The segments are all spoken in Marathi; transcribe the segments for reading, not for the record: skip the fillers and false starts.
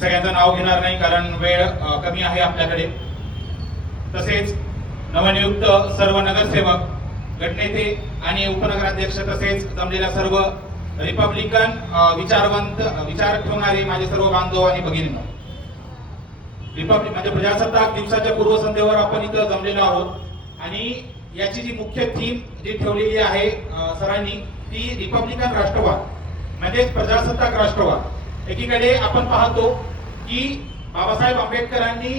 सगळ्यांचं नाव घेणार नाही कारण वेळ कमी आहे आपल्याकडे। तसेच नवनियुक्त सर्व नगरसेवक, गटनेते आणि उपनगराध्यक्ष तसेच जमलेल्या सर्व रिपब्लिकन विचार ठेवणारे माझे सर्व बांधव आणि भगिनींनो, रिपब्लिक म्हणजे प्रजासत्ताक दिवसाच्या पूर्वसंध्येवर आपण इथं जमलेलो आहोत आणि याची जी मुख्य थीम जी ठेवलेली आहे सरांनी, ती रिपब्लिकन राष्ट्रवाद म्हणजेच प्रजासत्ताक राष्ट्रवाद। एकीकडे आपण पाहतो की बाबासाहेब आंबेडकरांनी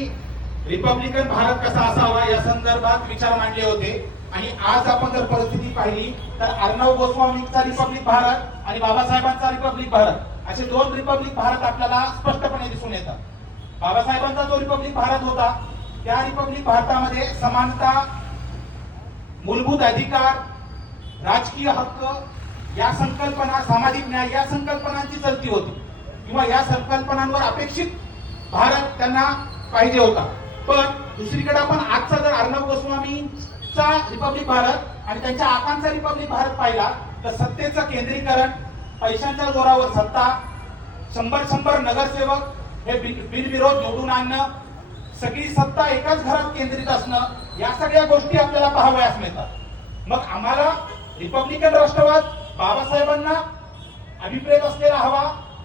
रिपब्लिकन भारत कसा असावा या संदर्भात विचार मांडले होते आणि आज आपण जर परिस्थिती पाहिली तर अर्णव गोस्वामींचा रिपब्लिक भारत आणि बाबासाहेबांचा रिपब्लिक भारत असे दोन रिपब्लिक भारत आपल्याला स्पष्टपणे दिसून येतात। बाबासाहेबांचा जो रिपब्लिक भारत होता त्या रिपब्लिक भारतामध्ये समानता, मूलभूत अधिकार, राजकीय हक्क या संकल्पना, सामाजिक न्याय या संकल्पनांची चलती होती किंवा या संकल्पनांवर अपेक्षित भारत त्यांना पाहिजे होता। पण दुसरीकडे आपण आजचा जर अर्णव गोस्वामींचा रिपब्लिक भारत आणि त्यांच्या आकांचा रिपब्लिक भारत पाहिला तर सत्तेचं केंद्रीकरण, पैशांच्या जोरावर सत्ता, 100 नगरसेवक हे बिनविरोध निवडून आणणं, सगळी सत्ता एकाच घरात केंद्रित असणं, या सगळ्या गोष्टी आपल्याला पाहावयास मिळतात। मग आम्हाला रिपब्लिकन राष्ट्रवाद बाबासाहेबांना अभिप्रेत असलेला हवा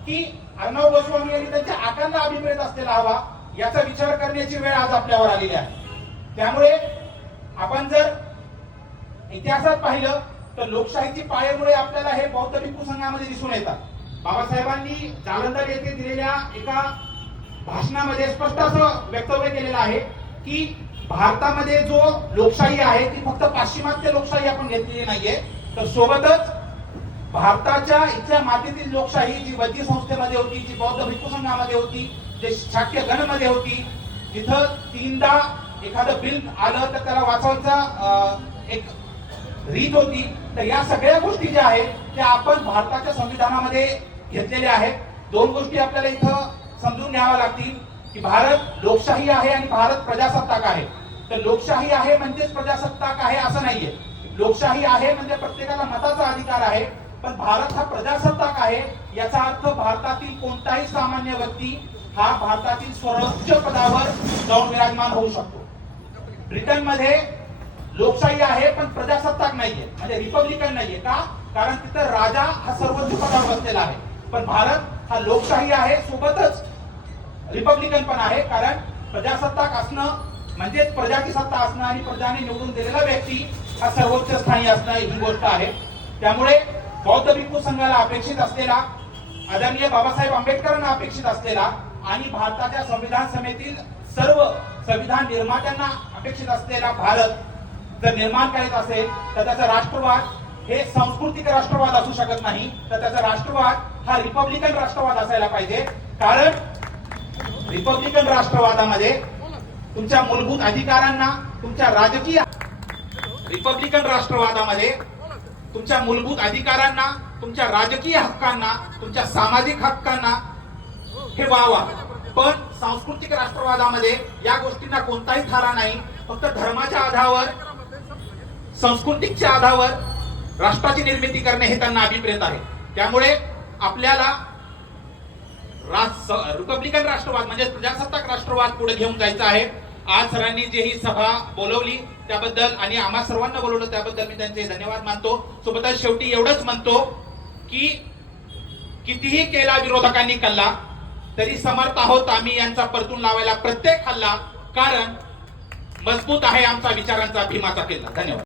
की अर्णव गोस्वामी आणि त्यांच्या आकांना अभिप्रेत असलेला हवा, याचा विचार करण्याची वेळ आज आपल्यावर आलेली आहे। त्यामुळे आपण जर इतिहासात पाहिलं तर लोकशाहीची पायमुळे आपल्याला हे बौद्ध भिक्खू संघामध्ये दिसून येतात। बाबासाहेबांनी जालंधर येथे दिलेल्या एका भाषणामध्ये स्पष्ट असं वक्तव्य केलेलं आहे की भारतामध्ये जो लोकशाही आहे ती फक्त पाश्चिमात्य लोकशाही आपण घेतलेली नाहीये, तर सोबतच भारताच्या इथल्या मातीतील लोकशाही जी वैद्य संस्थेमध्ये होती, जी बौद्ध भिक्खू संघामध्ये होती, जे शाक्य गणमध्ये होती, जिथं 3दा एखादं बिल आलं तर त्याला वाचवायचा एक रीत होती, तर या सगळ्या गोष्टी ज्या आहेत त्या आपण भारताच्या संविधानामध्ये घेतलेल्या आहेत। दोन गोष्टी आपल्याला इथं समजून घ्याव्या लागतील की भारत लोकशाही आहे आणि भारत प्रजासत्ताक आहे। तर लोकशाही आहे म्हणजेच प्रजासत्ताक आहे असं नाहीये, लोकशाही आहे म्हणजे प्रत्येकाला मताचा अधिकार आहे, पण भारत हा प्रजासत्ताक आहे याचा अर्थ भारतातील कोणताही सामान्य व्यक्ती हा भारतातील सर्वोच्च पदावर जाऊन विराजमान होऊ शकतो। ब्रिटनमध्ये लोकशाही आहे पण प्रजासत्ताक नाहीये, म्हणजे रिपब्लिकन नाहीये का? कारण तिथं राजा हा सर्वोच्च पदावर बसलेला आहे। पण भारत हा लोकशाही आहे सोबतच रिपब्लिकन पण आहे, कारण प्रजासत्ताक असणं म्हणजेच प्रजाची सत्ता असणं आणि प्रजाने निवडून दिलेला व्यक्ती हा सर्वोच्च स्थानी असणं ही गोष्ट आहे। त्यामुळे बौद्ध भिक्खू संघाला अपेक्षित असलेला, आदरणीय बाबासाहेब आंबेडकरांना अपेक्षित असलेला आणि भारताच्या संविधान सभेतील सर्व संविधान निर्मात्यांना अपेक्षित असलेला भारत जर निर्माण करायचा असेल तर त्याचा राष्ट्रवाद हे सांस्कृतिक राष्ट्रवाद असू शकत नाही, तर त्याचा राष्ट्रवाद हा रिपब्लिकन राष्ट्रवाद असायला पाहिजे। कारण रिपब्लिकन राष्ट्रवादामध्ये तुमच्या मूलभूत अधिकारांना, तुमच्या राजकीय रिपब्लिकन राष्ट्रवादामध्ये तुमच्या मूलभूत अधिकारांना, तुमच्या राजकीय हक्कांना, तुमच्या सामाजिक हक्कांना हे वावा। पण सांस्कृतिक राष्ट्रवादामध्ये या गोष्टींना कोणताही थारा नाही, फक्त धर्माच्या आधारावर, संस्कृतीच्या आधारावर राष्ट्राची निर्मिती करणे हे त्यांना अभिप्रेत आहे। त्यामुळे आपल्याला रिपब्लिकन राष्ट्रवाद म्हणजे प्रजासत्ताक राष्ट्रवाद पुढे घेऊन जायचा आहे। आज सरांनी जी ही सभा बोलवली त्याबद्दल आणि आम्हा सर्वांना बोलवलं त्याबद्दल मी त्यांचे धन्यवाद मानतो। सोबतच शेवटी एवढंच म्हणतो की कितीही केला विरोधकांनी कल्ला तरी समर्थ आहोत आम्ही यांचा परतून लावायला प्रत्येक हल्ला, कारण मजबूत आहे आमचा विचारांचा भीमाचा किल्ला। धन्यवाद।